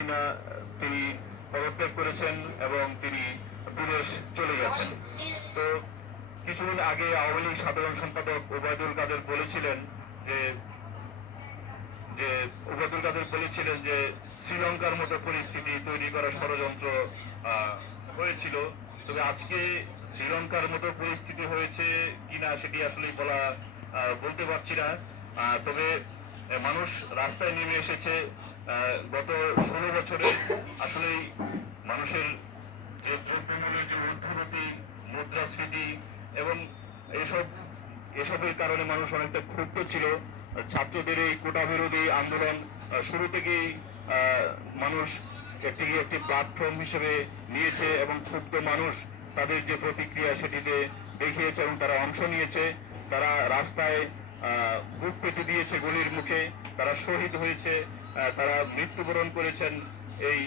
না তিনি পদত্যাগ করেছেন এবং তিনি বিদেশ চলে গেছেন। তো কিছুদিন আগে আওয়ামী লীগ সাধারণ সম্পাদক ওবায়দুল কাদের বলেছিলেন যে যে ওবায়দুল কাদের বলেছিলেন যে শ্রীলঙ্কার মতো পরিস্থিতি তৈরি করার ষড়যন্ত্র হয়েছিল। তবে আজকে শ্রীলঙ্কার মতো পরিস্থিতি হয়েছে কিনা সেটি আসলে বলতে পারছি না। তবে মানুষ রাস্তায় নেমে এসেছে। গত 16 বছরে আসলেই মানুষের যে দ্রব্যমূল্যের যে ঊর্ধ্বগতি, মুদ্রাস্ফীতি এবং এসবের কারণে মানুষ অনেকটা ক্ষুব্ধ ছিল। ছাত্রদের এই কোটা বিরোধী আন্দোলন শুরু থেকেই মানুষ একটি প্ল্যাটফর্ম হিসেবে নিয়েছে এবং ক্ষুব্ধ মানুষ তাদের যে প্রতিক্রিয়া সেটিতে দেখিয়েছে এবং তারা অংশ নিয়েছে। তারা রাস্তায় বুক পেতে দিয়েছে গলির মুখে, তারা শহীদ হয়েছে, তারা মৃত্যুবরণ করেছেন এই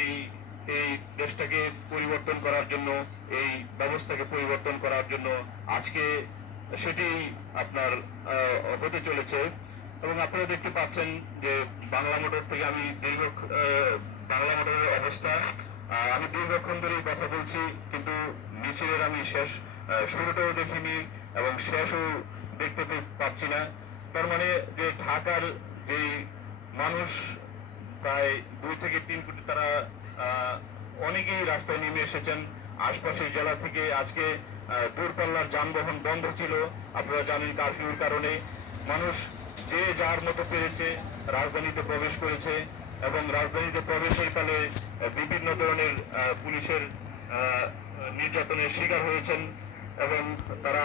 এই এই দেশটাকে পরিবর্তন করার জন্য, এই ব্যবস্থাকে পরিবর্তন করার জন্য। আজকে সেটি আপনার হতে চলেছে এবং আপনারা দেখতে পাচ্ছেন যে বাংলা মোটর থেকে আমি বাংলা মোটরের অবস্থা আমি দীর্ঘক্ষণ ধরে কথা বলছি, কিন্তু মিছিলের আমি শুরুটাও দেখিনি এবং শেষও দেখতে পাচ্ছি না। তার মানে যে ঢাকার যে মানুষ প্রায় 2 থেকে 3 কোটি, তারা অনেকেই রাস্তায় নেমে এসেছেন আশপাশের জেলা থেকে। আজকে দূরপাল্লার যানবাহন বন্ধ ছিল, আপনারা জানেন কারফিউর কারণে। মানুষ যে যার মতো পেরেছে রাজধানীতে প্রবেশ করেছে এবং রাজধানীতে প্রবেশের কালে বিভিন্ন ধরনের পুলিশের নির্যাতনের শিকার হয়েছেন এবং তারা